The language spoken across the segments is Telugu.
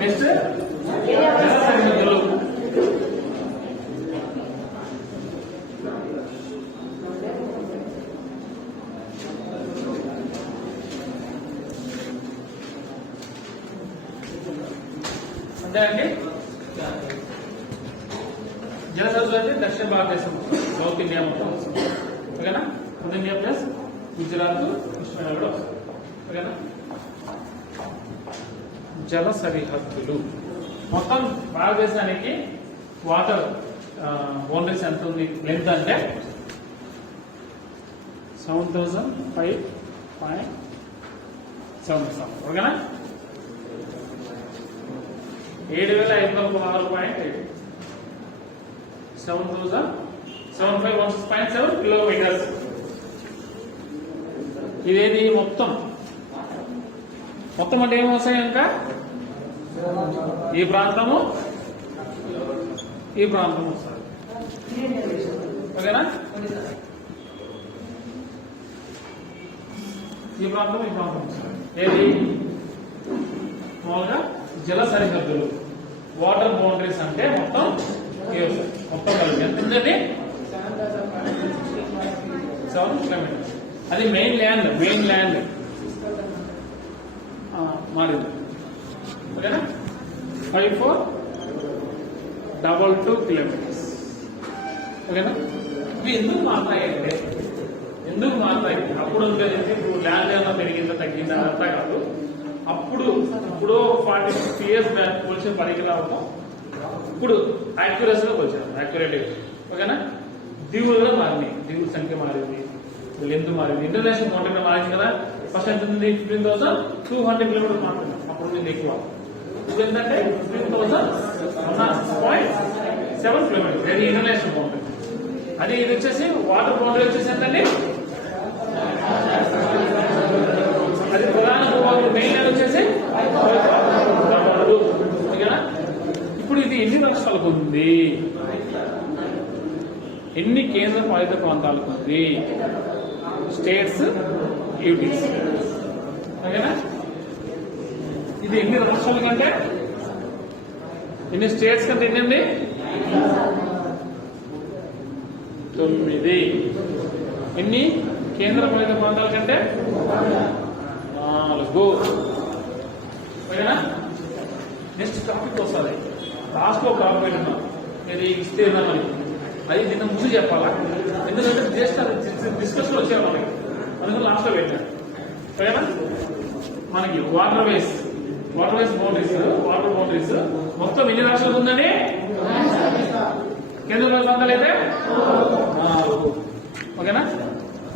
నెక్స్ట్ జల సరిహద్దులు. అంతే అండి. జల సరిహద్దులు అంటే దక్షిణ భారతదేశం, సౌత్ ఇండియా మొత్తం వస్తుంది. ఓకేనా? South India plus Gujarat, Krishna కూడా వస్తుంది. ఓకేనా? జల సరిహద్దులు మొత్తం భారతదేశానికి వాటర్ బౌండరీస్ ఎంత ఉంది, లెంత్ అంటే 7005.7. ఓకేనా? 7516.7 7516.7 కిలోమీటర్స్. ఇదేది మొత్తం మొత్తం అంటే ఏమొస్తాయి ఇంకా ఈ ప్రాంతము వస్తుంది. ఓకేనా? ఈ ప్రాంతం వస్తుంది. ఏది మామూలుగా జల సరిహద్దులు, వాటర్ బౌండరీస్ అంటే మొత్తం మొత్తం కలిపి ఎంత ఉందండి? 7 కిలోమీటర్స్. అది మెయిన్ ల్యాండ్ మారింది. ఓకేనా? 5422 కిలోమీటర్స్. ఓకేనా? ఇవి ఎందుకు మారుతాయి? అప్పుడు ఇప్పుడు ల్యాండ్ ఏమన్నా పెరిగిందా తగ్గిందా అంతా కాదు. అప్పుడు 40-50 ఇయర్స్ బ్యాక్ కొలిచిన పరికరాలతో ఇప్పుడు యాక్యురసీగా కొలిచారు, యాక్యురేట్గా. ఓకేనా? దీవులుగా మారింది, దీవుల సంఖ్య మారింది, లెంత్ మారింది, ఇంటర్నేషనల్ బౌండరీ మారింది కదా. ఫస్ట్ ఎంత ఉంది? 15,200 కిలోమీటర్స్ మారుతుంది. అప్పుడు ఉంది ఎక్కువ. ఇప్పుడు ఏంటంటే 15,106.7 కిలోమీటర్స్. అది ఇంటర్నేషనల్ బౌండరీ. అది ఇది వచ్చేసి వాటర్ బౌండరీ వచ్చేసి ఎంతండి? అది ప్రధాన భూభాగం మెయిన్ ల్యాండ్ వచ్చేసి. ఓకేనా? ఇప్పుడు ఇది ఎన్ని రాష్ట్రాలకు ఉంది, ఎన్ని కేంద్ర పాలిత ప్రాంతాలకు ఉంది? States, UTs. ఓకేనా? ఇది ఎన్ని రాష్ట్రాల కంటే, ఎన్ని స్టేట్స్ కంటే ఎన్ని? 9. ఎన్ని కేంద్ర పాలిత ప్రాంతాల కంటే? 4. ఓకేనా? నెక్స్ట్ టాపిక్ వస్తుంది. లాస్ట్ లో టాపిక్ పెట్టినాం, ఇది విస్తీర్ణం అని. అది నిన్న ముందు చెప్పాలా, ఎందుకంటే డిస్కషన్ వచ్చారు మనకి, అందుకని లాస్ట్ లో పెట్టాను. ఓకేనా? మనకి వాటర్ వేస్ బౌండరీస్ మొత్తం ఎన్ని రాష్ట్రాలకు ఉందండి? కేంద్ర ప్రాంతాలు అయితే 4. ఓకేనా?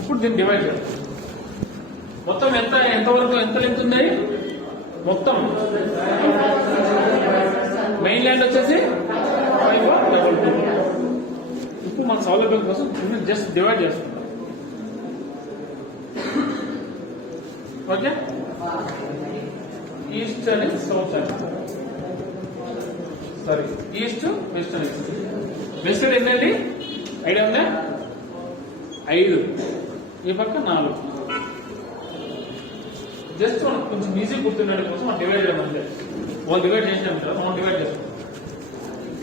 ఇప్పుడు దీన్ని డివైడ్ చేయాలి. మొత్తం ఎంతవరకు ఎంత లెంత్ ఉంది? మొత్తం మెయిన్ ల్యాండ్ వచ్చేసి 5422. ఇప్పుడు మన సౌలభ్యం కోసం జస్ట్ డివైడ్ చేసుకుంటాం. ఓకే? ఈస్ట్ అని సౌత్ అని, సారీ ఈస్ట్ వెస్ట్ అని. వెస్ట్ ఏంటండి? ఐడియా ఉందా? 5. ఈ పక్క 4. జస్ట్ మనం కొంచెం ఈజీ గుర్తుండడం కోసం మనం డివైడ్ చేయడం అంటే, వాళ్ళు డివైడ్ చేసినాం కదా, మనం డివైడ్ చేస్తాం.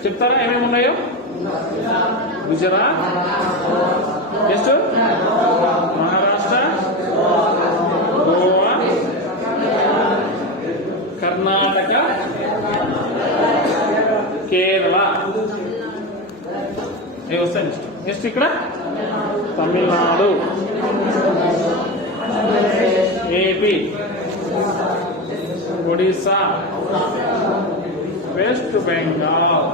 చెప్తారా ఏమేమి ఉన్నాయో? గుజరాత్, నెక్స్ట్ మహారాష్ట్ర, గోవా, కర్ణాటక, కేరళ ఇవి వస్తాయి. నెక్స్ట్ ఇక్కడ తమిళనాడు, ఏపీ, ఒడిశా, వెస్ట్ బెంగాల్.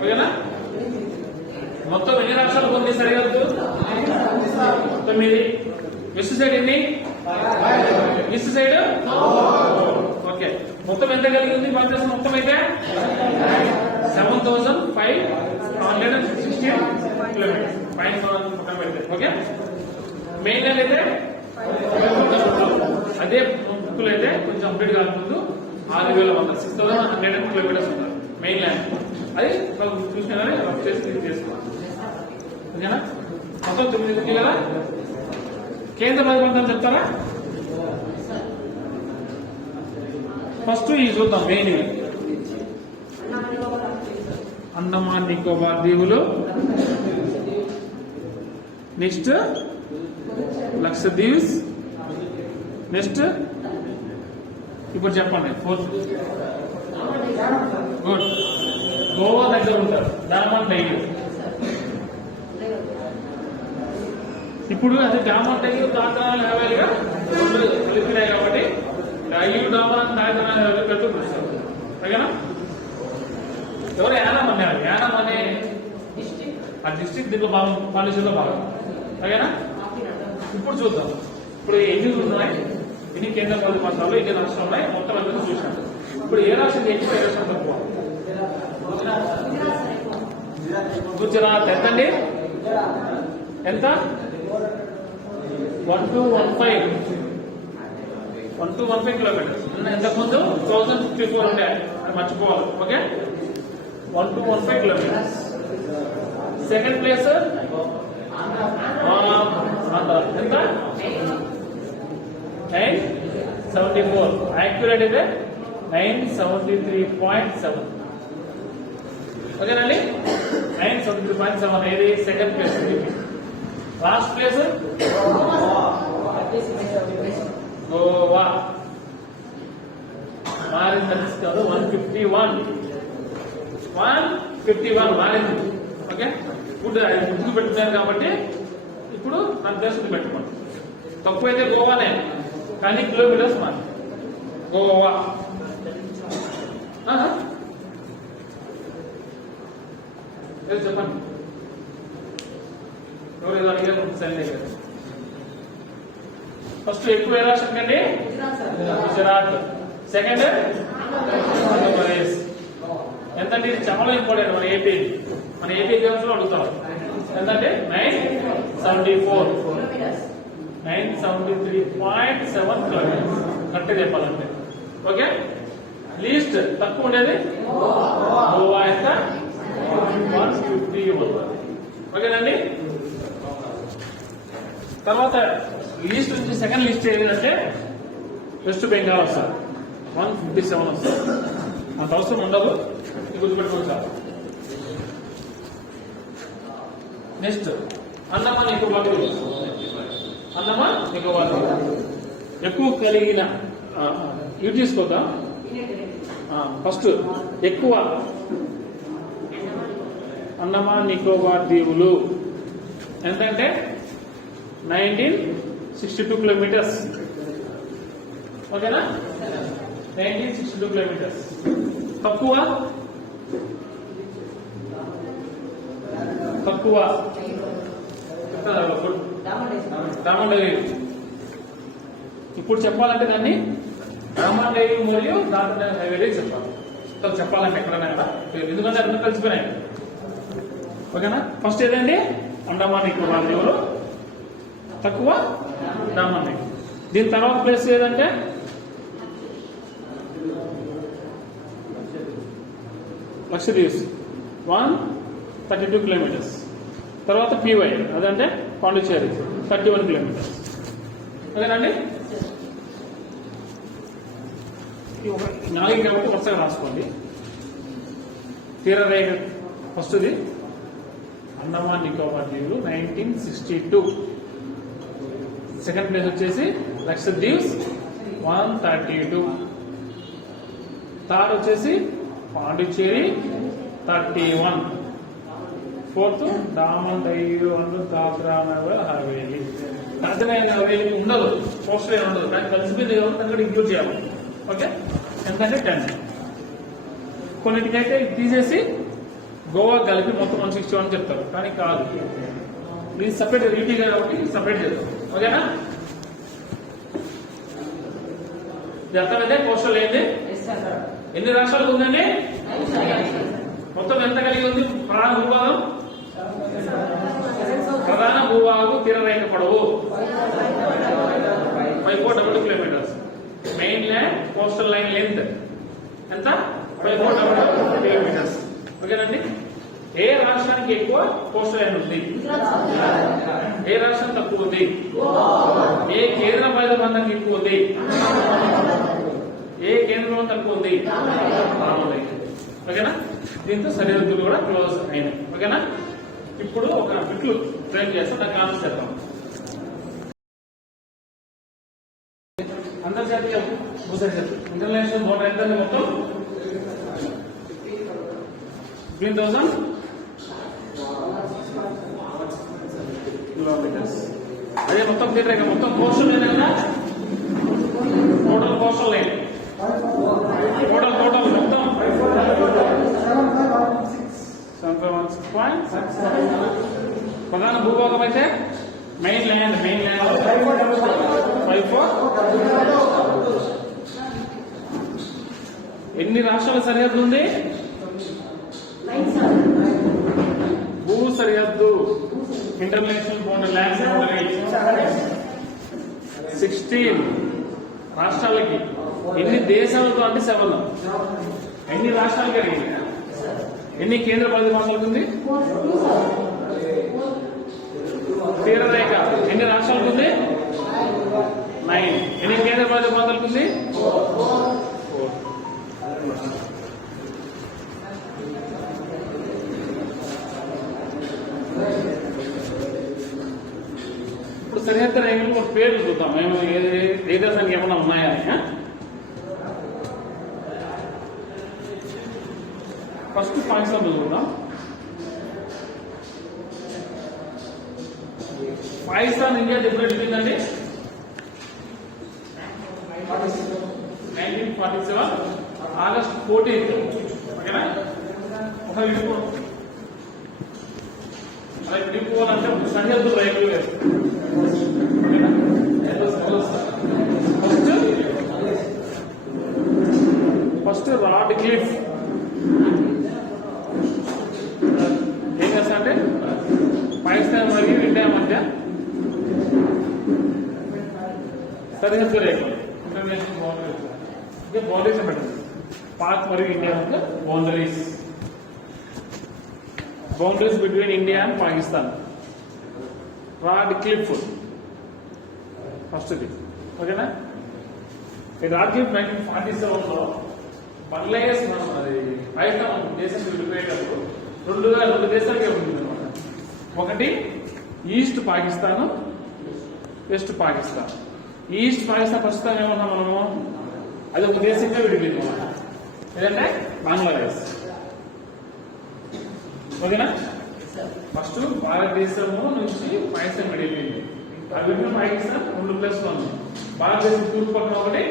ఓకేనా? మొత్తం ఎన్ని రాష్ట్రాలు కొన్ని సరిహద్దు? 9. వెస్ట్ సైడ్ ఎన్ని? East side? ఓకే. మొత్తం ఎంత కలిగింది భారతదేశం మొత్తం అయితే? 7516 కిలోమీటర్స్. పైన పక్కన పెడితే. ఓకే? మెయిన్ ల్యాండ్ అయితే అదే బుక్కులు అయితే కొంచెం అప్డేట్ కాకముందు 6100 6100 కిలోమీటర్స్ ఉన్నారు మెయిన్ ల్యాండ్. అది చూసినా కానీ రఫ్ చేసి క్లిక్ చేసుకోవాలి. ఓకేనా? మొత్తం 9 ఉంది కదా. కేంద్ర పాలిత ప్రాంతాలు చెప్తారా? ఫస్ట్ ఈ చూద్దాం మెయిన్ అండమాన్ నికోబార్ దీవులు, నెక్స్ట్ లక్షద్వీప్స్, నెక్స్ట్ ఇప్పుడు చెప్పండి ఫోర్త్. గుడ్. గోవా దగ్గర ఉంటారు డామన్ డైవ్. ఇప్పుడు అది డామన్ డైవ్ దాఖలాలు హవేలీగా కలిపినాయి కాబట్టి డైవ్ డామన్ దాఖలాలు హవేలీ పెట్టుకుంటారు. ఓకేనా? ఎవరు యానం అన్నారు? యానం అనే ఆ డిస్ట్రిక్ట్ దీంట్లో భాగం, పాలిసీలో భాగం. ఓకేనా? ఇప్పుడు చూద్దాం. ఇప్పుడు ఎన్ని ఉన్నాయి, ఎన్ని కేంద్ర పాలిత ప్రాంతాలు, ఎన్ని రాష్ట్రాలు ఉన్నాయి, మొత్తం అందరూ చూసాం. ఇప్పుడు ఏ రాష్ట్రం ఎక్కువ, ఏ రాష్ట్రం తక్కువ? గుజరాత్. ఎంతండి? ఎంత? 1215 కిలోమీటర్స్. ఇంతకుముందు 1054 ఉండే, అది మర్చిపోవాలి. Okay, 1215 kilometres. సెకండ్ ప్లేస్ ఎంత? 974. యాక్యురేట్ అయితే 973.7. ఓకేనండి, 973.7 ఏది second place. Last place Goa. మారింది తెలుసుకోదు. 151 మారింది. ఓకే, ఇప్పుడు గుర్తు పెట్టుకున్నారు కాబట్టి ఇప్పుడు నాకు తెలుసు పెట్టుకోండి. తక్కువ అయితే గోవానే, కానీ కిలోమీటర్స్ మారి గోవా. చెప్పండి, ఎవరు ఏదో అడిగారు? సెండ్ అయ్యారు. ఫస్ట్ ఎక్కువ ఏ రాష్ట్రం అండి? గుజరాత్. సెకండ్ ఆంధ్రప్రదేశ్. ఎంతండి? ఇది చాలా ఇంపార్టెంట్. మన ఏపీ ఎగ్జామ్స్ లో అడుగుతాం. ఎంతంటే 974, 973.7 కిలోమీటర్స్. కరెక్ట్ చెప్పాలంటే. ఓకే, లీస్ట్ తక్కువ ఉండేది గోవా. ఎంత? 151. ఓకేనండి. తర్వాత లీస్ట్ నుంచి సెకండ్ లిస్ట్ ఏంటంటే వెస్ట్ బెంగాల్ వస్తారు. 157 వస్తారు. అంత అవసరం ఉండదు, గుర్తుపెట్టుకోవచ్చు. నెక్స్ట్ అండమాన్ నికోబార్. అండమాన్ నికోబార్ ఎక్కువ కలిగిన ఇవి తీసుకోద్దాం. ఫస్ట్ ఎక్కువ అండమాన్ నికోబార్ దీవులు ఎంతంటే 1962 కిలోమీటర్స్. ఓకేనా? 1962 కిలోమీటర్స్. తక్కువ డామన్ డైవ్. ఇప్పుడు చెప్పాలంటే దాన్ని డామన్ డైవ్ మరియు దామన్ హైవేలే చెప్పాలి. చెప్పాలంటే ఎక్కడైనా కదా, ఎందుకంటే అన్ని కలిసిపోయినాయి. ఓకేనా? ఫస్ట్ ఏదండి? అండమాన్ నికోబార్ దీవులు. తక్కువ డామన్ డైవ్. దీని తర్వాత ప్లేస్ ఏదంటే లక్షద్వీప్స్, 132 కిలోమీటర్స్. తర్వాత పివై, అదంటే పాండిచ్చేరి, 31 కిలోమీటర్స్. ఓకేనండి? నాలుగు కాబట్టి వరుసగా రాసుకోండి. తీరరేఖ ఫస్ట్ది అండమాన్ నికోబార్ దీవులు 1962. సెకండ్ ప్లేస్ వచ్చేసి లక్షద్వీప్స్ 132. థర్డ్ వచ్చేసి పాండిచ్చేరి 31. Fourth Daman Diu and Dadra Nagar Haveli. దాద్రా నగర్ హవేలీ ఉండదు, పోస్టర్ ఉండదు, కానీ కలిసిపోయింది కాబట్టి అక్కడ ఇంక్లూడ్ చేయాలి. ఓకే, ఎంతంటే 10. కొన్నిటికైతే తీసేసి గోవా కలిపి మొత్తం 161 చెప్తారు, కానీ కాదు. ఇది సపరేట్ యూటీ కాబట్టి సపరేట్ చేస్తాం. ఓకేనా? ఇది అర్థమైతే పోస్టల్ ఏంటి? ఎన్ని రాష్ట్రాలకు ఉందండి? మొత్తం ఎంత కలిగి ఉంది? ప్రధాన భూభాగం తీరరేఖ పొడవు 54 kilometres. Main land coastal line length ఎంత? 54 కిలోమీటర్స్. ఓకేనండి? ఏ రాష్ట్రానికి ఎక్కువ కోస్టల్ లైన్ ఉంది? ఏ రాష్ట్రం తక్కువ ఉంది? ఏ కేంద్ర పాలిత ప్రాంతానికి ఎక్కువ ఉంది? ఏ కేంద్రంలో తక్కువ ఉంది? ఓకేనా? దీంతో సరిహద్దులు కూడా క్లోజ్ అయినాయి. ఓకేనా? ఇప్పుడు ఒక బిట్లు ట్రైన్ చేస్తాం, దానికి ఆన్సర్ చేద్దాం. అంతర్జాతీయ భూసరిహద్దు ఇంటర్నేషనల్ బోర్డర్ ఎంత మొత్తం? 15,000 కిలోమీటర్స్. అదే మొత్తం తీరేక మొత్తం కోస్టల్ లైన్ కదా, టోటల్ కోస్టల్ లైన్ టోటల్ మొత్తం 7.6. ప్రధాన భూభాగం అయితే మెయిన్ ల్యాండ్ 54. ఎన్ని రాష్ట్రాల సరిహద్దు ఉంది? భూ సరిహద్దు ఇంటర్నేషనల్ బోర్డర్ ల్యాండ్స్ 16 రాష్ట్రాలకి. ఎన్ని దేశాలతో అంటే 7. ఎన్ని రాష్ట్రాలకి అడిగింది? ఎన్ని కేంద్ర పాలిత ప్రాంతాలకు ఉంది? తీరరేఖ ఎన్ని రాష్ట్రాలకు ఉంది? 9. ఎన్ని కేంద్ర పాలిత ప్రాంతాలకు ఉంది? 4. ఇప్పుడు సరిహద్దు రేఖలు ఒక పేర్లు చూద్దాం. మేము ఏ దేశానికి ఏమన్నా ఉన్నాయా? ఫస్ట్ పాకిస్తాన్ చూద్దాం. పాకిస్తాన్ ఇండియా ఎప్పుడు వెళ్ళిందండి? 1947 ఆగస్ట్ 14. ఓకేనా? ఒక విడిపోవాలంటే సరిహద్దు రైలు లేదు. ఫస్ట్ రాడ్ క్లిఫ్ ఏం చేస్తా అంటే పాకిస్తాన్ మరియు ఇండియా మధ్య సరిహద్దు రేఖ ఇంటర్నేషనల్ బౌండరీస్. బౌండరీస్ పెట్టండి. పాక్ మరియు ఇండియా మధ్య boundaries between India and Pakistan. Rod cliff ఫస్ట్ది. ఓకేనా? ఈ రాడ్ క్లిఫ్ 1947లో బంగ్లాదేశ్ పాకిస్తాన్ దేశం విడిపోయేటప్పుడు రెండు దేశాలకే ఉంటుంది అనమాట. ఒకటి east Pakistan, west Pakistan. East Pakistan ప్రస్తుతం ఏమన్నా మనము అది ఒక దేశంగా విడిపోయింది అనమాట. ఏదంటే బంగ్లాదేశ్. ఓకేనా? ఫస్ట్ భారతదేశము నుంచి పాకిస్తాన్ విడిపోయింది. ఆ విడిపోయిన పాకిస్తాన్ 2+1. భారతదేశం తూర్పు పక్కన ఒకటి,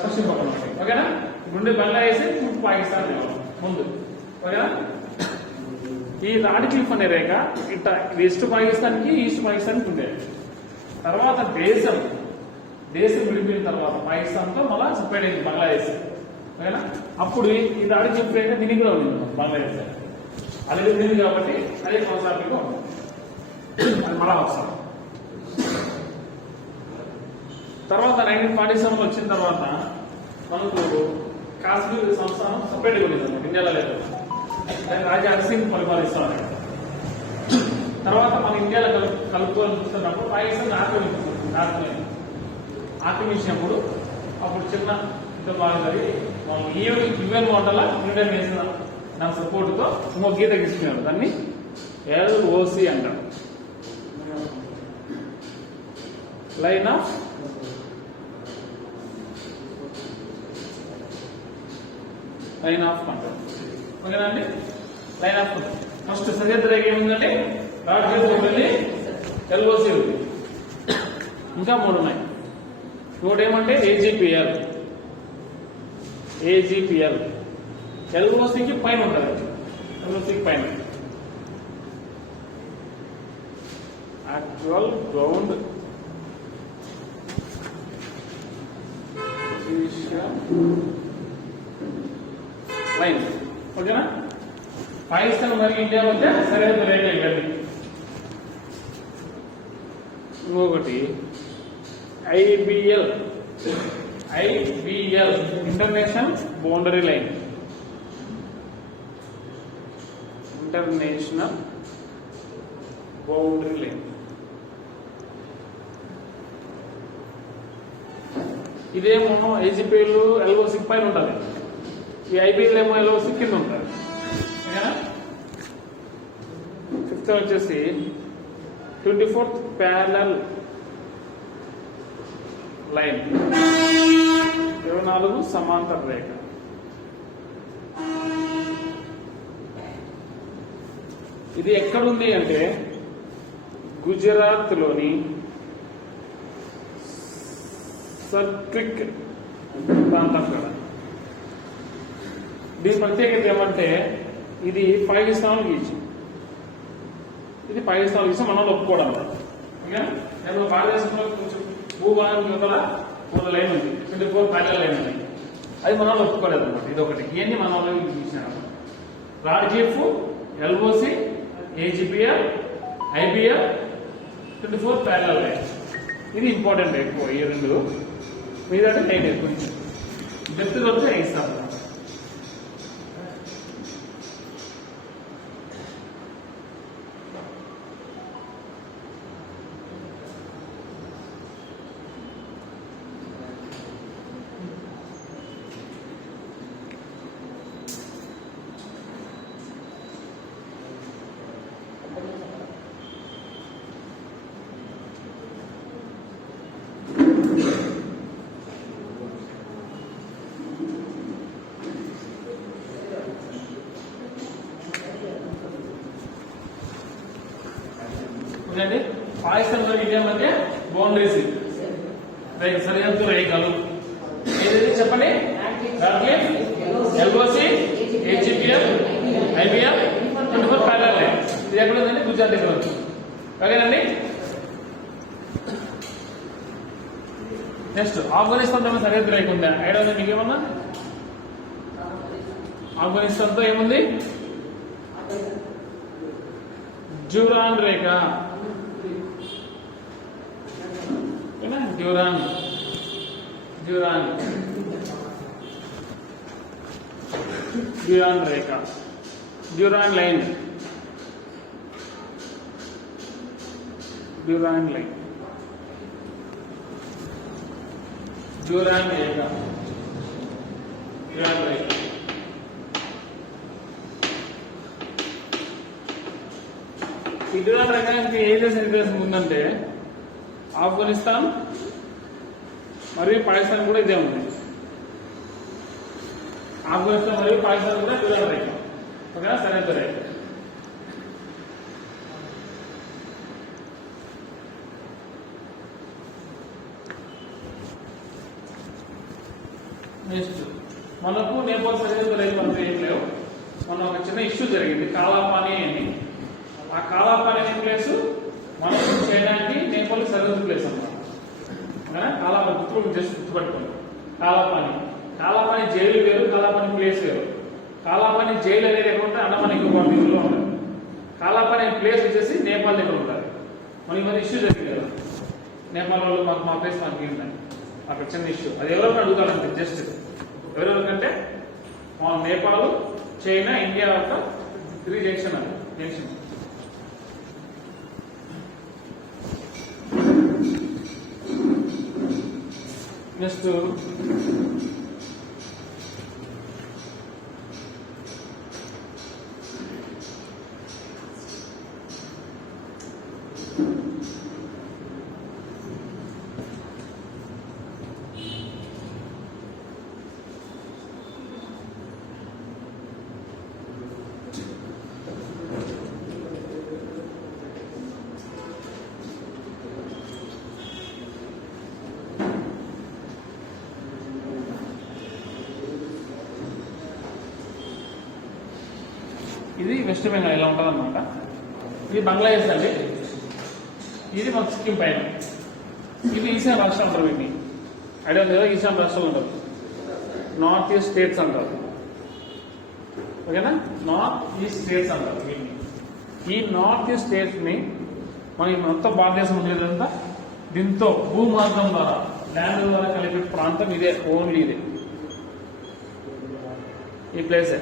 పశ్చిమ పక్కన ఒకటి. ఓకేనా? నుండి బంగ్లాదేశ్ తూర్పు పాకిస్తాన్ ముందు. ఓకేనా? ఈ రాడ్ క్లిఫ్ అనే రేఖ ఇట్లా వెస్ట్ పాకిస్తాన్ కి ఈస్ట్ పాకిస్తాన్ కి ఉండేది. తర్వాత దేశం విడిపోయిన తర్వాత పాకిస్తాన్ తో మళ్ళా సపరేట్ అయింది బంగ్లాదేశ్. ఓకేనా? అప్పుడు ఈ రాడ్ క్లిఫ్ రేఖ దీనికి కూడా ఉంది బంగ్లాదేశ్. అది ఉంది కాబట్టి అదే కొనసాగిగా ఉంది. అది మళ్ళా అవసరం. తర్వాత 1947 వచ్చిన తర్వాత మనకు కాశ్మీర్ సంస్థానం సపరేట్ ఉండేది అన్నమాట, ఇండియాలో లేదు. రాజా హర్సింగ్ పరిపాలిస్తారు. తర్వాత మన ఇండియాలో కలుపుకోవాలని చూస్తున్నప్పుడు పాకిస్తాన్ ఆక్రమించినప్పుడు అప్పుడు చిన్న బాగా జరిగి యుఎన్ మోడల్ యూనియన్ వేసిన దాని సపోర్టుతో ఇంకో గీత గీస్తున్నారు. దాన్ని LOC అంటారు, లైన్ ఆఫ్ కంట్రోల్. ఓకేనా అండి? Line of control. ఫస్ట్ సరిహద్దు రేఖ ఏముందంటే రాడ్ క్లిఫ్ ఉంది, LOC ఉంది, ఇంకా 3 ఉన్నాయి. ఇంకోటి ఏమంటే AGPL. LOC కి పైన ఉంటుంది. LOC కి పైన యాక్చువల్ గ్రౌండ్ లైన్. ఓకేనా? పాకిస్తాన్ మరియు ఇండియా మధ్య సరిహద్దు రేఖ ఇవ్వండి. ఇంకొకటి IBL international boundary line. International boundary line ఇదేమో ఏజీపీలు ఎల్ఓసి పైన ఉంటుంది, ఈ ఐబీఎల్ ఏమో ఎల్ఓసి కింద ఉంటుంది. ఓకేనా? ఫిఫ్త్ వచ్చేసి 24th ప్యారలల్ లైన్, 24 సమాంతర రేఖ. ఇది ఎక్కడుంది అంటే గుజరాత్ లోని సర్క్రిక్ ప్రాంతం కదా. దీని ప్రత్యేకత ఏమంటే ఇది పాకిస్తాన్ గీచి, ఇది పాకిస్తాన్ గీచి మనం ఒప్పుకోవడం. ఓకేనా? భారతదేశంలో కొంచెం భూభాగం యువతల ఒక లైన్ ఉంది, 24 ప్యారలల్ లైన్ ఉంది, అది మన వాళ్ళు ఒప్పుకోలేదు అనమాట. ఇది ఒకటి, ఇవన్నీ మన వాళ్ళు చూసినారు. Radcliffe, LOC, AGPL, IBL, 24 parallel line. ఇది ఇంపార్టెంట్ ఎక్కువ ఈ రెండు. మీదంటే లైన్ ఎక్కువ డెప్త్ వస్తే ఇస్తాను. ఎందుకంటే పాకిస్తాన్ ఇండియా మధ్య బౌండరీస్ సరిహద్దు రేఖలు ఏదైతే చెప్పండి. LOC, AGPL, IBL, 24 parallel line. ఇది ఎక్కడ ఉందండి? గుజరాత్ దగ్గర ఉంది. ఓకేనండి. నెక్స్ట్ ఆఫ్ఘనిస్తాన్ తో సరిహద్దు రేఖ ఉందా? ఐడియా ఉందా మీకు ఏమన్నా? ఆఫ్ఘనిస్తాన్ తో ఏముంది? డ్యూరాన్ రేఖ. డ్యూరాన్ డ్యూరాన్ డ్యూరాన్ రేఖ, Durand line, Durand line, Durand రేఖ, డ్యూరాన్ రేఖ. ఈ డ్యూరాన్ రేఖకి ఏ దేశం వ్యత్యాసం ఉందంటే ఆఫ్ఘనిస్తాన్ మరియు పాకిస్తాన్ కూడా ఇదే ఉంది. ఆఫ్ఘనిస్తాన్ మరియు పాకిస్తాన్ కూడా డ్యూరాన్ రేఖ. ఓకేనా? సరిహద్దు రేఖ. నెక్స్ట్ మనకు నేపాల్ సరిహద్దు రేఖ మనకు ఏం లేవు. మన ఒక చిన్న ఇష్యూ జరిగింది, కాలాపాని అని. ఆ కాలాపాని అనే ప్లేస్ మనకు చైనాకి నేపాల్ సరిహద్దు ప్లేస్ అన్నమాట. కాలాపాని గుర్తు జస్ట్ గుర్తుపెట్టుకోండి. కాలాపాని జైలు వేరు, కాలాపాని ప్లేస్ వేరు. కాలాపాని జైలు అనేది ఎక్కడ ఉంటుంది? అండమాన్ నికోబార్ దీవుల్లో ఉంటుంది. కాలాపాని ప్లేస్ వచ్చేసి నేపాల్ దగ్గర ఉంటుంది. మనకి మరి ఇష్యూ జరిగింది కదా, నేపాల్ వాళ్ళు మాకు మా ప్లేస్ మాకు ఏంటండి అక్కడ చిన్న ఇష్యూ. అది ఎవరైనా అడుగుతారంటే జస్ట్ ఎవరెవరికంటే నేపాల్, చైనా, ఇండియా యొక్క 3 జంక్షన్ అది జంక్షన్. నెక్స్ట్ ఇది వెస్ట్ బెంగాల్ ఇలా ఉంటుంది అనమాట. ఇది బంగ్లాదేశ్ అండి. ఇది మన సిక్కిం పైన. ఇది ఈశాన్య రాష్ట్రం అంటారు వీటిని. ఐడియా ఉంది కదా, ఈశాన్య రాష్ట్రాలు ఉంటారు. నార్త్ ఈస్ట్ స్టేట్స్ అంటారు. ఓకేనా? నార్త్ ఈస్ట్ స్టేట్స్ అంటారు వీటిని. ఈ నార్త్ ఈస్ట్ స్టేట్స్ ని మనకి మొత్తం భారతదేశం ఉండేదంతా దీంతో భూమార్గం ద్వారా ల్యాండ్ ద్వారా కలిపే ప్రాంతం ఇదే, ఓన్లీ ఇదే ఈ ప్లేసే.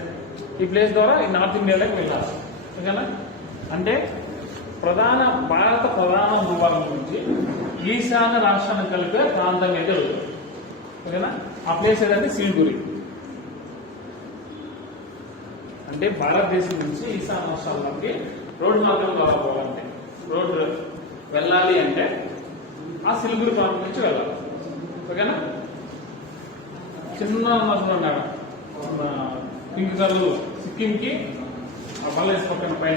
ఈ ప్లేస్ ద్వారా ఈ నార్త్ ఇండియాలోకి వెళ్ళాలి. ఓకేనా? అంటే భారత ప్రధాన భూభాగం నుంచి ఈశాన్య రాష్ట్రాన్ని కలిపే ప్రాంతం అయితే ఓకేనా. ఆ ప్లేస్ ఏదంటే సిలిగురి. అంటే భారతదేశం నుంచి ఈశాన్య రాష్ట్రాలకి రోడ్డు మార్గం కావాలంటే రోడ్డు వెళ్ళాలి అంటే ఆ సిలిగురి ప్రాంతం నుంచి వెళ్ళాలి. ఓకేనా. చిన్న ఉన్నాడు పింక్ కలర్ సిక్కింకి బల్లేసి పక్కన పైన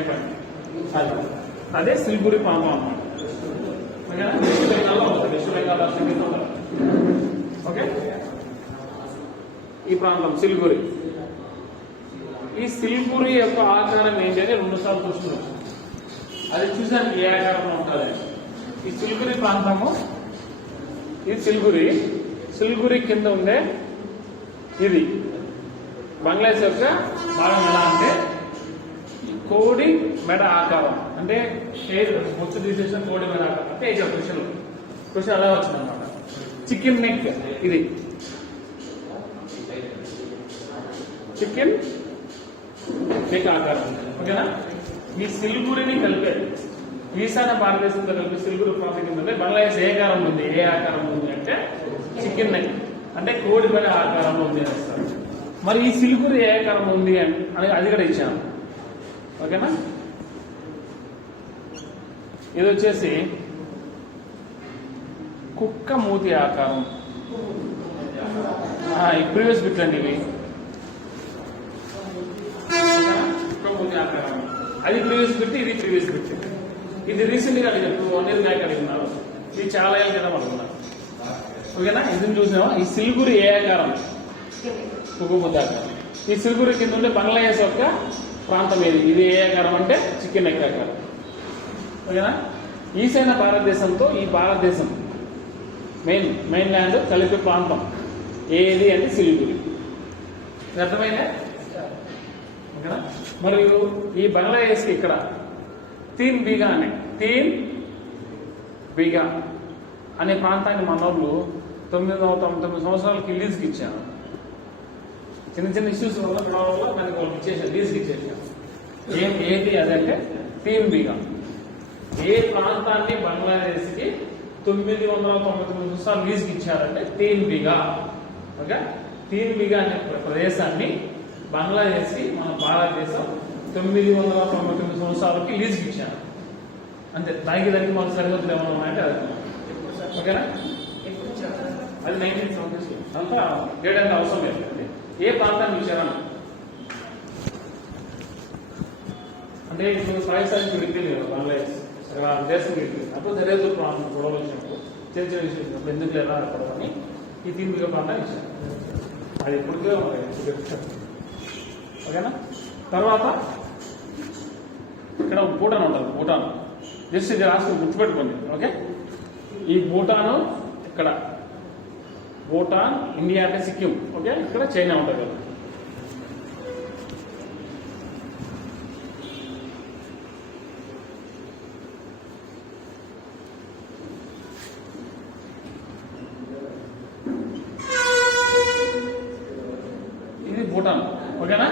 అదే సిలిగురి ప్రాంతం అన్నమాట. ఓకేనా. వెస్ట్ బెంగాల్లో ఉంటుంది. వెస్ట్ బెంగాల్ రాష్ట్రం. ఓకే. ఈ ప్రాంతం సిలిగురి. ఈ సిలిగురి యొక్క ఆకారం ఏంటి అని 2 సార్లు చూస్తున్నాం. అది చూసాను ఏ ఆకారంలో ఉంటుంది. ఈ సిలిగురి ప్రాంతము, ఇది సిలిగురి. సిలిగురి కింద ఉండే ఇది బంగ్లాదేశ్ యొక్క భాగం ఎలా అంటే కోడి మెడ ఆకారం. అంటే ముచ్చు తీసేసిన కోడి మెడ ఆకారం అంటే క్వశ్చన్ అలా వచ్చింది అనమాట. చికెన్ నెక్, ఇది చికెన్ నెక్ ఆకారం. ఓకేనా. ఈ సిలిగురిని కలిపారు ఈశాన్య భారతదేశంతో కలిపి సిలిగురి ప్రాంతం కింద బంగ్లాదేశ్ ఏ ఆకారం ఉంది, ఏ ఆకారం ఉంది అంటే చికెన్ నెక్ అంటే కోడి మెడ ఆకారంలో ఉంది అనేస్తారు. మరి ఈ సిలిగురి ఏ ఆకారం ఉంది అని అది కూడా ఇచ్చాను. ఓకేనా. ఇది వచ్చేసి కుక్క మూతి ఆకారం. ఈ ప్రీవియస్ బిట్ అండి ఇవి. కుక్క మూతి ఆకారం అది ప్రీవియస్ బిట్, ఇది ప్రీవియస్ బిట్. ఇది రీసెంట్ గా అడిగారు, 1 year బ్యాక్ అడిగినారు. ఇది చాలా ఏళ్ళ కదా పడుతున్నారు. ఓకేనా. ఇది చూసినావా. ఈ సిలిగురి ఏ ఆకారం, కుక్క మూతి ఆకారం. ఈ సిలిగురి కింద ఉండే బంగ్లాదేశ్ యొక్క ప్రాంతం ఏది, ఇది ఏ ఆకారం అంటే చికెన్ నెక్ ఆకారం. ఓకేనా. ఈశాన్య భారతదేశంతో ఈ భారతదేశం మెయిన్ ల్యాండ్ కలిపే ప్రాంతం ఏది అంటే సిలిగురి. అర్థమైందా. ఓకేనా. మరియు ఈ బంగ్లాదేశ్కి ఇక్కడ 3 బీఘా అనే ప్రాంతాన్ని మనోళ్ళు 999 సంవత్సరాలకి లీజ్కి ఇచ్చాను. చిన్న ఇష్యూస్ వల్ల మనకి వాళ్ళు ఇచ్చేసారు, లీజ్కి ఇచ్చేసాను. ఏది అదంటే 3 బీఘా. ఏ ప్రాంతాన్ని బంగ్లాదేశ్కి 999 సంవత్సరాలు లీజ్కి ఇచ్చారంటే 3 బీఘా. ఓకే. 3 బీఘా అనే ప్రదేశాన్ని బంగ్లాదేశ్కి మన భారతదేశం 999 సంవత్సరాలకి లీజ్కి ఇచ్చారు. అంతే. దానికి మన సరిహద్దులు ఏమన్నా ఉన్నాయంటే అది. ఓకేనా. అది 1970 అంతా డేట్ అంటే అవసరం లేదు. ఏ ప్రాంతాన్ని ఇచ్చారని అంటే ఇప్పుడు సాయిసానికి విడిపోయింది కదా బంగ్లాదేశ్, దేశం విడిపోయింది. అప్పుడు సరిహద్దు ప్రాంతం గొడవలు వచ్చినప్పుడు చిన్న విషయం ఎందుకు లేదా పడదని ఈ 3 బీఘా ప్రాంతాన్ని ఇచ్చారు. అది ఎప్పటికే ఓకేనా. తర్వాత ఇక్కడ భూటాన్ ఉంటుంది. భూటాన్ జస్ట్ ఇది రాసుకుని గుర్తుపెట్టుకోండి. ఓకే. ఈ భూటాను ఇక్కడ భూటాన్, ఇండియా అంటే సిక్కిం. ఓకే. ఇక్కడ చైనా ఉంటుంది కదా. ఇది భూటాన్. ఓకేనా.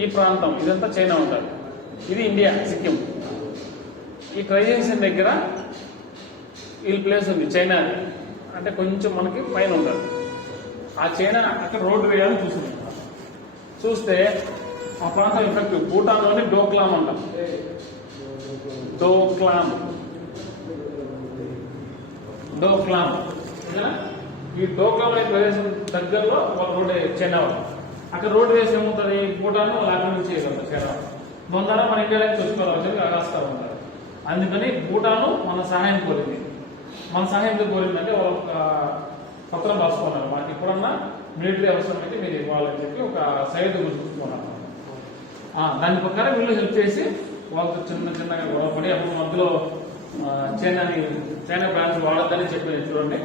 ఈ ప్రాంతం ఇదంతా చైనా ఉంటుంది. ఇది ఇండియా సిక్కిం. ఈ ట్రైజెన్షన్ దగ్గర ఈ ప్లేస్ ఉంది చైనా అంటే కొంచెం మనకి పైన ఉంటుంది. ఆ చైనా అక్కడ రోడ్డు వేయాలని చూస్తే ఆ ప్రాంతం ఎఫెక్ట్ భూటాన్లోని డోక్లాం అంటాం. డోక్లాం. ఈ డోక్లాం అనే ప్రదేశం దగ్గరలో ఒక రోడ్డు చైనా అక్కడ రోడ్డు వేసి ఏమవుతుంది, భూటాన్ వాళ్ళు అక్కడ నుంచి చైనా మొన్న మన ఇండియాలోకి చూసుకోవాలి రాస్తారు ఉంటారు. అందుకని భూటాను మన సహాయం కోరింది. మన సహాయం కోరిందంటే వాళ్ళు ఒక పత్రం రాసుకున్నారు, మాకు ఇప్పుడన్నా మిలిటరీ అవసరమైతే మీరు ఇవ్వాలని చెప్పి ఒక సైడ్ చూసుకున్నారు. దాని ప్రకారం వీళ్ళు హెల్ప్ చేసి వాళ్ళతో చిన్నగా గొడవపడి అప్పుడు మధ్యలో చైనా బ్రాంచ్ వాడద్దని చెప్పేది. చూడండి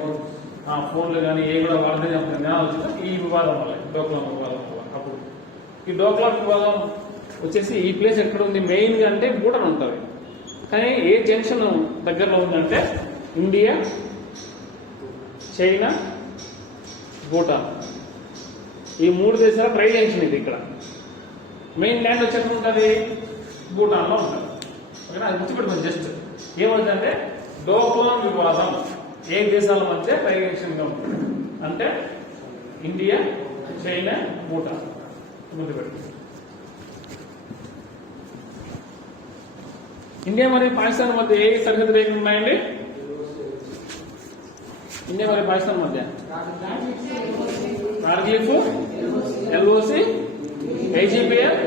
ఫోన్లు కానీ ఏ కూడా వాడదని వచ్చిన ఈ వివాదం వల్ల డోక్లాం వివాదం వల్ల. అప్పుడు ఈ డోక్లాం వివాదం వచ్చేసి ఈ ప్లేస్ ఎక్కడ ఉంది మెయిన్గా అంటే భూటాన్ ఉంటుంది. కానీ ఏ జంక్షన్ దగ్గరలో ఉందంటే ఇండియా, చైనా, భూటాన్ ఈ 3 దేశాల ట్రై జంక్షన్ ఇది. ఇక్కడ మెయిన్ ల్యాండ్ వచ్చేసి ఉంటుంది భూటాన్లో ఉంటుంది. ఓకేనా. అది గుర్తుపెట్టుకోండి. జస్ట్ ఏమవుతుందంటే డోక్లాం వివాదం ఏ దేశాల మధ్య పర్యవేక్షణగా ఉంటుంది అంటే ఇండియా, చైనా, భూటాన్. గుర్తుపెట్టు. ఇండియా మరియు పాకిస్తాన్ మధ్య ఏ సరిహద్దు రేఖలు ఉన్నాయండి? ఇండియా మరియు పాకిస్తాన్ మధ్య Kargil, LOC, IGPL,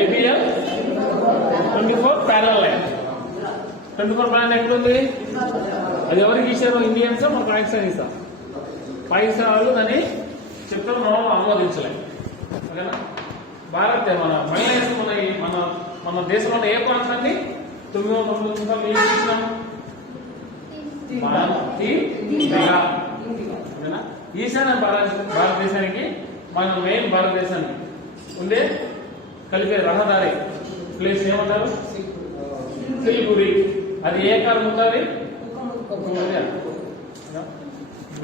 IPL, 24 parallel line. 24 parallel ఎక్కడుంది? అది ఎవరికి ఇచ్చారు? ఇండియన్స్ మన పాకిస్తాన్ ఇస్తాం. పాకిస్తాన్ వాళ్ళు దాన్ని చెప్తారు, మనం ఆమోదించలేము. ఓకేనా? భారత్ మన మైనస్ మన దేశంలో ఏ ప్రాంతాన్ని 909 నిమిషాలు ఏం చేసినాము? ఈశాన్య భారతదేశానికి మన మెయిన్ భారతదేశానికి ఉండే కలిపే రహదారి ప్లేస్ ఏమంటారు? సిలిగురి. అది ఏ కాలం ఉండాలి?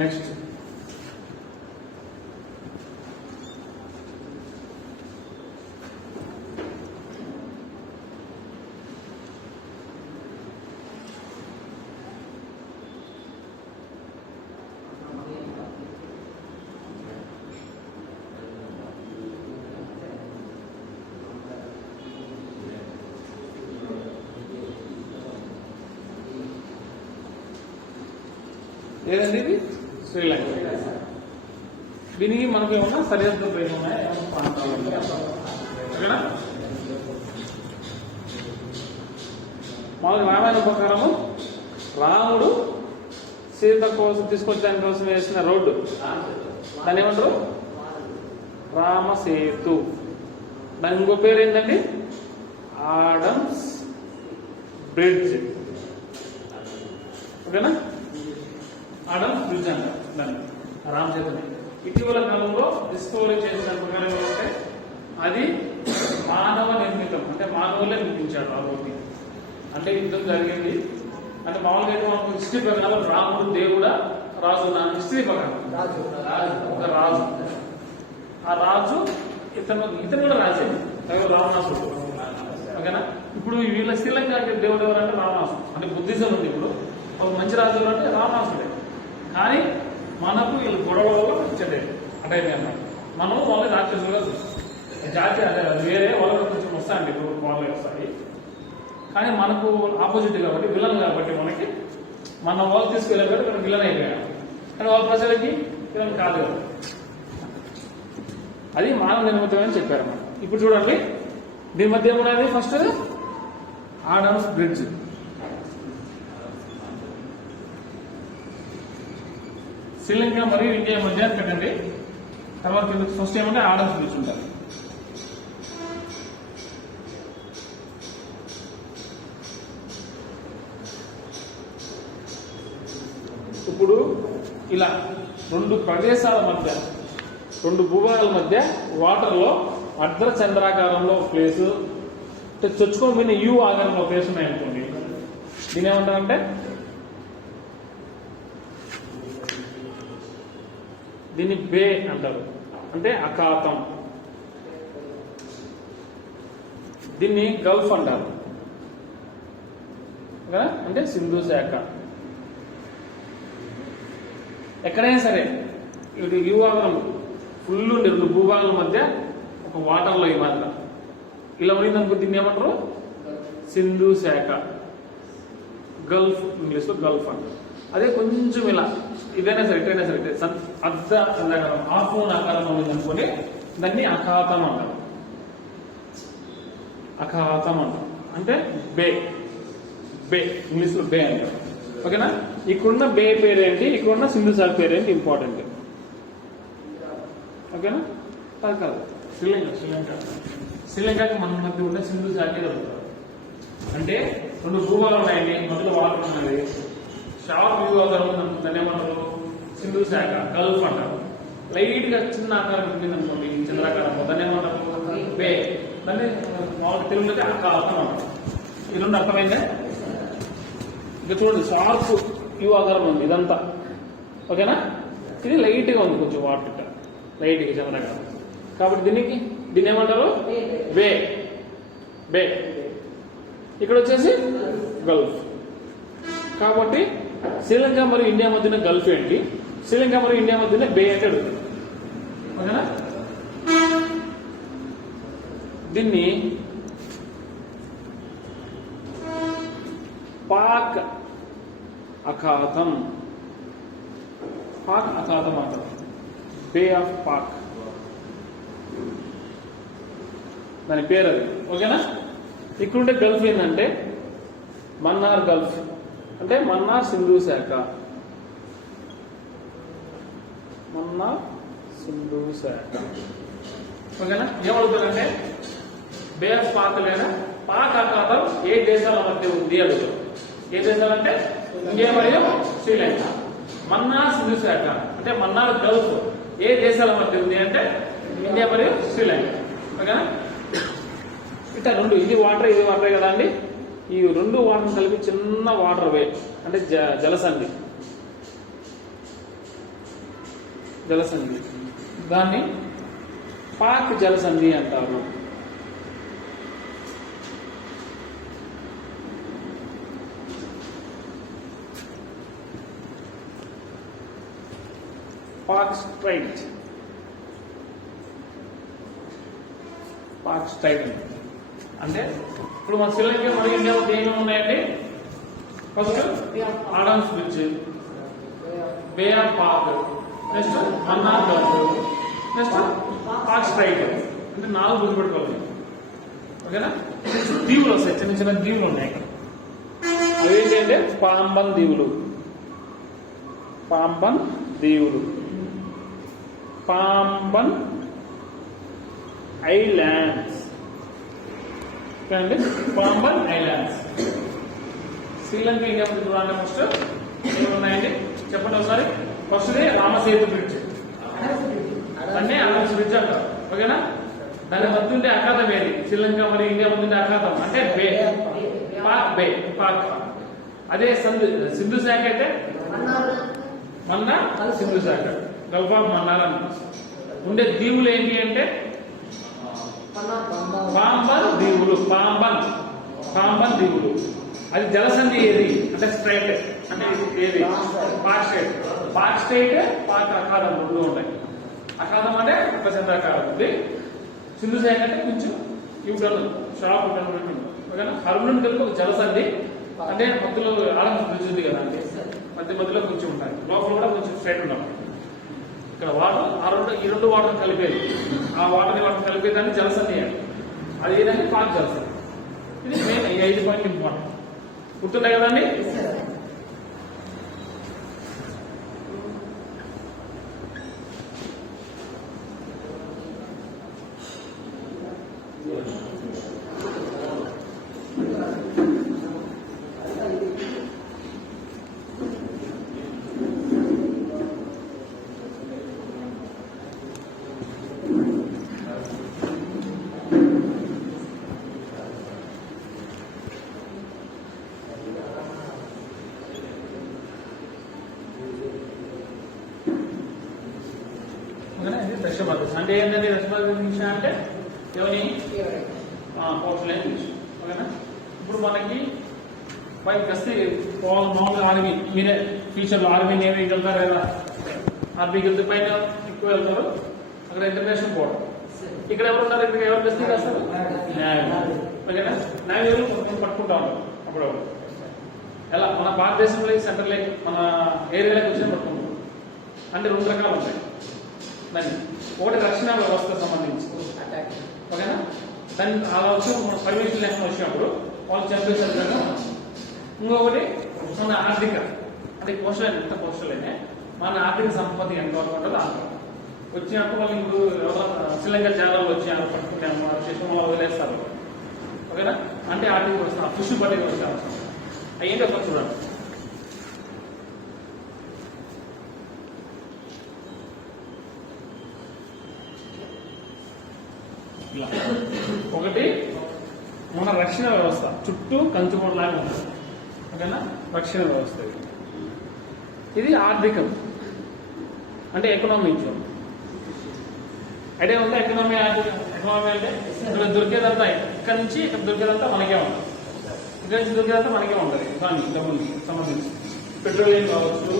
నెక్స్ట్ ఏదండి ఇది? శ్రీలంక. దీనికి మనకు ఏమన్నా సరిహద్దు పైన ఉన్నాయా? ఏమన్నా ప్రాంతాలు ఉన్నాయా? ఓకేనా? మామూలు రామాయణం ప్రకారము రాముడు సీత కోసం తీసుకొచ్చడానికి కోసం వేసిన రోడ్డు దాన్ని ఏమంటారు? రామసేతు. దాని ఇంకో పేరు ఏంటండి? Adams bridge. ఓకేనా? ఆడమ్స్ బ్రిడ్జ్ అంటారు దాన్ని, రామసేతుని. ఇటీవల కాలంలో డిస్కవరీ చేసిన ప్రకారం ఏంటంటే అది మానవ నిర్మితం, అంటే మానవులే నిర్మించాడు ఆ రోడ్ని. అంటే యుద్ధం జరిగింది అంటే మామూలుగా అయితే మనకు హిస్టరీ ప్రకారం రాముడు దేవుడా రాజు నా హిస్టరీ ప్రకారం ఒక రాజు. ఆ రాజు ఇతను కూడా రాజే రావణాసుడు. ఓకేనా? ఇప్పుడు వీళ్ళ శ్రీలంక దేవుడు ఎవరంటే రావణాసుడు. అంటే బుద్ధిజం ఉంది. ఇప్పుడు ఒక మంచి రాజు ఎవరంటే రావణాసుడే. కానీ మనకు వీళ్ళు గొడవలో వచ్చేది అంటే అన్నమాట. మనం వాళ్ళని రాక్షసులుగా చూస్తాం. జాతి అదే అది వేరే వాళ్ళకి కొంచెం వస్తాయండి, ఇప్పుడు వాళ్ళే వస్తాయి. కానీ మనకు ఆపోజిట్ కాబట్టి విలన్ కాబట్టి మనకి మన వాళ్ళు తీసుకెళ్ళేవారు ఇక్కడ విలన్ అయిపోయారు. కానీ వాళ్ళ ప్రజలకి విలన్ కాదు కదా. అది మానవ నిర్మితం అని చెప్పారు మనం. ఇప్పుడు చూడండి దీని మధ్య ఏమున్నది? First Adam's bridge. శ్రీలంక మరియు ఇండియా మధ్య పెట్టండి. తర్వాత ఫస్ట్ ఏమంటే ఆడమ్స్ బ్రిడ్జ్ ఉంటారు. ఇప్పుడు ఇలా రెండు ప్రదేశాల మధ్య, రెండు భూభాగాల మధ్య వాటర్లో అర్ధ చంద్రాకారంలో ప్లేసు చొచ్చుకొని పోయిన యూ ఆకారంలో ప్లేస్ ఉన్నాయనుకోండి, దీని ఏమంటారంటే దీన్ని బే అంటారు, అంటే అఖాతం. దీన్ని గల్ఫ్ అంటారు, అంటే సింధు శాఖ. ఎక్కడైనా సరే ఇటు ఈ భాగం ఫుల్ ఉండే రెండు భూభాగాల మధ్య ఒక వాటర్లో ఈ మాత్రం ఇలా ఉండిందనుకో దీన్ని ఏమంటారు? సింధు శాఖ. గల్ఫ్ ఇంగ్లీష్లో గల్ఫ్ అంటారు. అదే కొంచెం ఇలా ఇదైనా సరే ఎక్కడైనా సరే అర్ధ చంద్రాకారం హాఫ్ మూన్ ఆకారంలో ఉందనుకోండి దాన్ని అఖాతం అంటారు. అఖాతం అంటారు అంటే బే. బే ఇంగ్లీష్లో బే అంటారు. ఓకేనా? ఇక్కడున్న బే పేరేంటి, ఇక్కడున్న సింధు సాగర్ పేరేంటి ఇంపార్టెంట్. ఓకేనా? కాదు కాదు శ్రీలంకకి మన మధ్య ఉన్న సింధు సాగర్ కలుగుతారు. అంటే రెండు భూభాగాలు ఉన్నాయండి, మొదలు వాటర్ ఉన్నది, షార్ప్ వ్యూ ఆకారం దాన్ని ఏమంటారు? సింధు శాఖ గల్ఫ్ అంటారు. లైట్ గా చిన్న ఆకారం ఉంటుంది అనుకోండి చంద్రాకారం, దాన్ని ఏమంటారు? బే. దాన్ని మామూలు తెలుగులో అఖాతం అంటారు. ఈ రెండు అర్థమైందే. ఇక చూడండి షార్ప్ వ్యూ ఆకారం ఉంది ఇదంతా. ఓకేనా? ఇది లైట్ గా ఉంది కొంచెం వాటర్ లైట్ గా చంద్రాకారం కాబట్టి దీన్ని ఏమంటారు? బే. బే. ఇక్కడ వచ్చేసి గల్ఫ్. కాబట్టి శ్రీలంక మరియు ఇండియా మధ్యన గల్ఫ్ ఏంటి, శ్రీలంక మరియు ఇండియా మధ్యన బే అంటే అడుగుతుంది. ఓకేనా? దీన్ని పాక్ అఖాతం, పాక్ అఖాతం అంటారు, బే ఆఫ్ పాక్ దాని పేరు అది. ఓకేనా? ఇక్కడుండే గల్ఫ్ ఏంటంటే మన్నార్ గల్ఫ్, అంటే మన్నార్ సింధు శాఖ, మన్నార్ సింధు శాఖ. ఓకేనా? ఏమవుతుందంటే బే ఆఫ్ పాక్ లేదా పాక్ అఖాతం ఏ దేశాల మధ్య ఉంది అడుగుతారు. ఏ దేశాలంటే ఇండియా మరియు శ్రీలంక. మన్నార్ సింధు శాఖ అంటే మన్నార్ గల్ఫ్ ఏ దేశాల మధ్య ఉంది అంటే ఇండియా మరియు శ్రీలంక. ఓకేనా? ఇట్లా రెండు, ఇది వాటర్ ఇది వాటరే కదా అండి. ఈ రెండు వాటర్ కలిపి చిన్న వాటర్ వే అంటే జలసంధి, జలసంధి దాన్ని పాక్ జలసంధి అంటారు. పాక్ స్ట్రైట్, పాక్ స్ట్రైట్ అంటే ఇప్పుడు మన శ్రీలంక మరియు ఇండియా ఏమేమి ఉన్నాయండి? First Adam's bridge, bay of Palk, next Mannar gulf, next Palk strait. అంటే 4 గుర్తుపెట్టుకోవాలి. ఓకేనా? దీవులు వస్తాయి, చిన్న చిన్న దీవులు ఉన్నాయి. అవి ఏంటంటే పాంబన్ దీవులు, పాంబన్ దీవులు, పాంబన్ ఐలాండ్స్ అండి, పాంబన్ ఐలాండ్స్. శ్రీలంక ఇండియా మధ్య చూడండి. ఫస్ట్ ఏమున్నాయండి చెప్పండి ఒకసారి. ఫస్ట్ రామసేతు బ్రిడ్జ్, అన్నీ అడమ్స్ బ్రిడ్జ్ అంటారు. ఓకేనా? దాని మధ్య ఉండే అఖాతం ఏది? శ్రీలంక మరియు ఇండియా మధ్య ఉండే అఖాతం అంటే బే, పాక్ బే, పాక్. అదే సింధు శాఖ అయితే మన్నార్ సింధు శాఖ, గల్ఫ్ ఆఫ్ మన్నార్ అని. ఉండే దీవులు ఏంటి అంటే పాంబన్ దీవులు, పాంబన్ దీవులు. అది జలసంధి ఏది అంటే స్ట్రైట్, అంటే ఏది? పాక్ స్ట్రైట్. పాక్ స్ట్రైట్, పాక్ అఖాతం రెండు ఉంటాయి. అఖాతం అంటే ఒక సెంట అఖాతం ఉంది. సింధు శాఖ అంటే కొంచెం ఇవ్వడం షాప్ ఉంటుంది. ఓకేనా? అరుణుని కలిపి ఒక జలసంధి అంటే మధ్యలో ఆడమ్స్ బ్రిడ్జ్ ఉంది కదా, మధ్యలో కొంచెం ఉంటాయి, లోపల కూడా కొంచెం స్ట్రైట్ ఉంటాం. ఇక్కడ వాటర్ ఈ రెండు వాటర్ కలిపేది, ఆ వాటర్ కలిపేదాన్ని జలసంధి. అది ఏదంటే పాక్ జలసంధి. ఇది మెయిన్, ఈ 5 పాయింట్లు ఇంపార్టెంట్. గుర్తుంటాయి కదండి? దక్షిణ భారతదేశం అంటే ఏంటంటే దక్షిణ భారతదేశం అంటే ఎవరి కోస్టల్ లైన్. ఓకేనా? ఇప్పుడు మనకి పైకి వస్తే మామూలుగా ఆర్మీ, మీరే ఫ్యూచర్లో ఆర్మీ నేవీ వెళ్తారు కదా, ఆర్మీకి వెళ్తే పైన ఎక్కువ వెళ్తారు. అక్కడ ఇంటర్నేషనల్ బోర్డర్. ఇక్కడ ఎవరు ఉన్నారు? ఇక్కడ ఎవరు గస్తీ కాస్తారు? ఓకేనా? న్యాయవాదులు కొంచెం పట్టుకుంటా ఉంటారు అప్పుడు. ఎలా మన భారతదేశంలో సెంట్రల్ మన ఏరియాలోకి వచ్చిన పట్టుకుంటాం. అంటే 2 రకాలు ఉంటాయి దాన్ని. ఒకటి రక్షణ వ్యవస్థకు సంబంధించి. ఓకేనా? దాన్ని అలా వచ్చి పర్మిషన్ లేకుండా వచ్చినప్పుడు వాళ్ళు చంపేసారు. ఇంకొకటి మన ఆర్థిక, అంటే కోస్టల్ ఎంత కోస్టల్ అయినా మన ఆర్థిక సంపత్తి ఎంత వరకు ఉంటుందో అంత వచ్చినప్పుడు వాళ్ళు ఇప్పుడు ఎవరో శ్రీలంక జాగాలో వచ్చి పట్టుకుంటాము శిశువులో వదిలేస్తారు. ఓకేనా? అంటే ఆర్థిక వ్యవస్థ, ఫిష్ పడే వ్యవస్థ అయ్యింది. ఒకటి చూడండి. ఒకటి మన రక్షణ వ్యవస్థ, చుట్టూ కంచుకోట లాగా ఉంటుంది. ఓకేనా? రక్షణ వ్యవస్థ ఇది ఆర్థికం, అంటే ఎకనామిక్. ఐడియా ఉందా? ఎకనామీ ఎకనామీ అంటే ఇక్కడ దొరికేదంతా, ఇక్కడ నుంచి ఇక్కడ దొరికేదంతా మనకే ఉంటుంది, ఇక్కడ నుంచి దొరికేదంతా మనకే ఉంటుంది. ఎకనామీ డబ్బులు సంబంధించి. పెట్రోలియం కావచ్చు,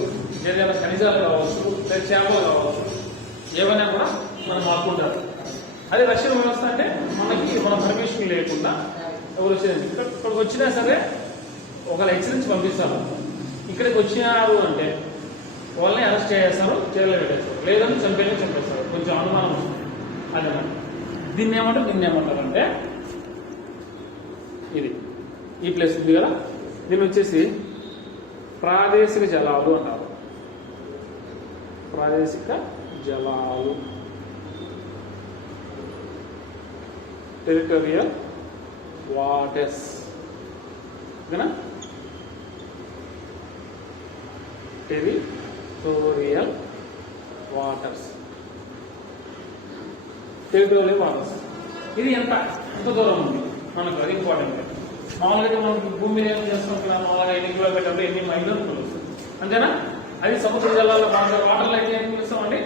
ఏదైనా ఖనిజాలు కావచ్చు, లేదా చేపలు కావచ్చు, ఏమైనా కూడా మనం వాడుకుంటారు. అదే రక్షణ వ్యవస్థ అంటే మన పర్మిషన్ లేకుండా ఎవరు వచ్చేది ఇక్కడికి వచ్చినా సరే ఒకవేళ హెచ్చరించి పంపిస్తారు. ఇక్కడికి వచ్చినారు అంటే వాళ్ళని అరెస్ట్ చేస్తారు, జైల్లో పెట్టేస్తారు, లేదని చంపేస్తారు. కొంచెం అనుమానం వస్తుంది. అదనమాట. దీన్ని ఏమంటారంటే ఇది ఈ ప్లేస్ ఉంది కదా, దీన్ని వచ్చేసి ప్రాదేశిక జలాలు అంటారు. ప్రాదేశిక జలాలు, టెరిటోరియల్ వాటర్స్. ఓకేనా? Territorial waters, territorial waters. ఇది ఎంత దూరం ఉంది మనకు, అది ఇంపార్టెంట్. మామూలుగా మనం భూమి మీద ఏం చేస్తుంటున్నాం, మామూలుగా ఎన్ని కిలోమీటర్లు ఎన్ని మైళ్ళు తెలుస్తుంది, అంతేనా? అది సముద్ర జలాల్లో వాటర్లో అయితే ఏం పిలుస్తామండి,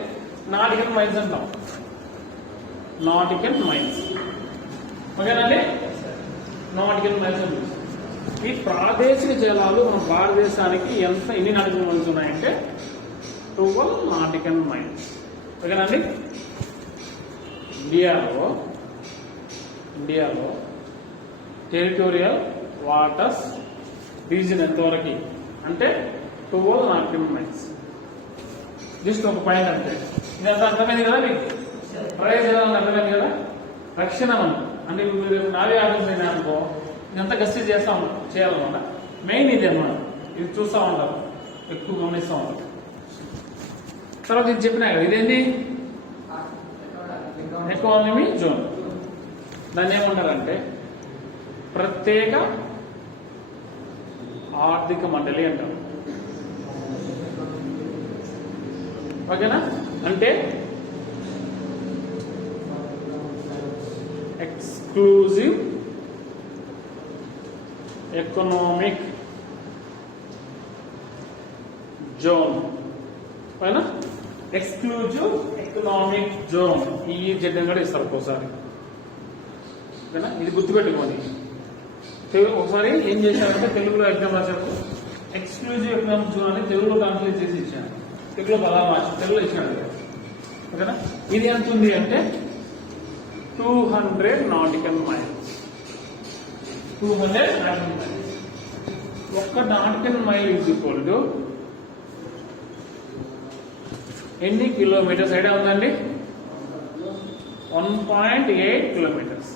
నాటికల్ మైన్స్ అంటాం. నాటికల్ మైన్స్, ఓకేనండి? నాటికల్ మైన్స్ అని పిలుస్తాం. ఈ ప్రాదేశిక జలాలు మన భారతదేశానికి ఎన్ని నాటికల్ మైన్స్ ఉన్నాయంటే 12 నాటికల్ మైన్స్. ఓకేనండి? ఇండియాలో టెరిటోరియల్ వాటర్స్ రీజన్ ఎంతవరకు అంటే 12 నాటికల్ మైన్స్. జస్ట్ ఒక పాయింట్ అంటే ఇదంతా అర్థమైంది కదా మీకు? ప్రైజ్ అర్థమైంది కదా? రక్షణ అంటే మీరు నావీ ఆఫీస్ అయినా అనుకో, ఇదంతా గస్తీ చేయాలన్నమాట. మెయిన్ ఇది అన్నమాట. ఇది చూస్తూ ఉంటారు, ఎక్కువ గమనిస్తూ ఉంటారు. తర్వాత ఇది చెప్పినా కదా, ఇదేంటి ఎకానమీ జోన్. దాన్ని ఏమంటారంటే ప్రత్యేక ఆర్థిక మండలి అంటారు. ఓకేనా? అంటే ఎక్స్క్లూజివ్ ఎకనామిక్ జోన్. ఓకేనా? Exclusive economic zone. ఈ జడ్డం కూడా ఇస్తారు ఒక్కోసారి. ఓకేనా? ఇది గుర్తుపెట్టుకోండి. ఒకసారి ఏం చేశారంటే తెలుగులో ఎగ్జామ్ రాశారు, ఎక్స్క్లూజివ్ ఎకనామిక్ జోన్ అని తెలుగులో ట్రాన్స్లేట్ చేసి ఇచ్చాను. తెలుగులో బలా భాష తెలుగులో ఇచ్చాడు. ఓకేనా? ఇది ఎంత ఉంది అంటే 200 నాటికల్ మైల్స్. 200 nautical miles. ఒక్క nautical mile is equal to ఎన్ని కిలోమీటర్స్? ఐడియా ఉందండి? 1.8 కిలోమీటర్స్.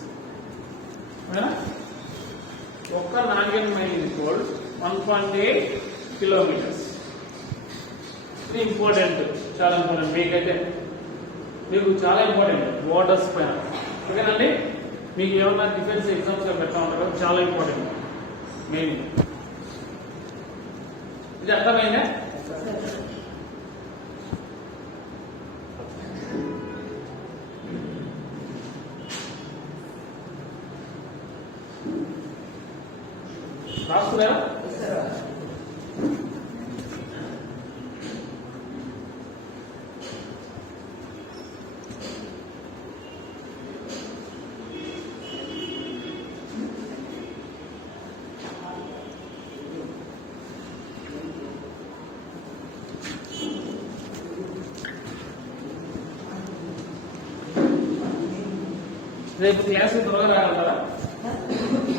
ఒక్క nautical mile is equal 1.8 kilometres. ఇది ఇంపార్టెంట్, చాలా ఇంపార్టెంట్. మీకు చాలా ఇంపార్టెంట్ బోర్డర్స్ పైన. ఓకేనండి? మీకు ఏమన్నా డిఫెన్స్ ఎగ్జామ్స్ పెడతా ఉంటారో చాలా ఇంపార్టెంట్ మెయిన్. ఇది అర్థమైందా? రాస్తున్నారా? రేపు క్లాస్ త్వరగా రాగలరా?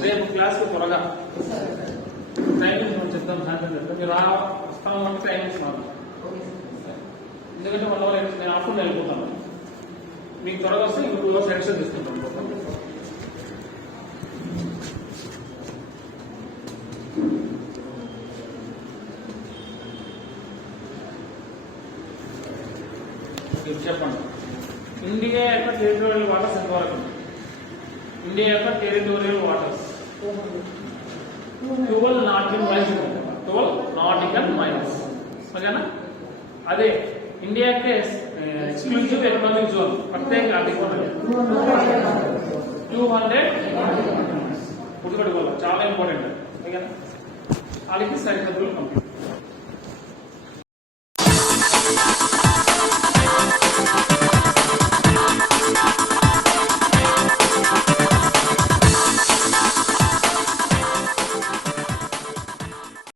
రేపు క్లాస్ త్వరగా టైమింగ్స్ మనం చెప్తాం. సాయంత్రం చెప్తాం. మీరు వస్తామంటే టైమింగ్స్ మాత్రం, ఎందుకంటే 1 అవర్ నేను ఆఫ్టర్నూన్ వెళ్ళిపోతాను. మీకు త్వరగా వస్తే ఇంకో 2 అవర్స్ ఎక్స్ట్రా తీసుకుంటాం. చెప్పండి, ఇండియా యొక్క టెరిటోరియల్ వాటర్స్ ఎంతవరకు? ఇండియా యొక్క territorial waters 12 nautical miles. 12 nautical miles. ఓకేనా? అదే ఇండియా के एक्सक्लूसिव इकोनॉमिक जोन प्रत्येक आर्थिक मंडली 200 గుర్తుపెట్టుకోవాలి, చాలా ఇంపార్టెంట్. ఓకేనా? వాళ్ళకి సరిహద్దులు కంప్లీట్.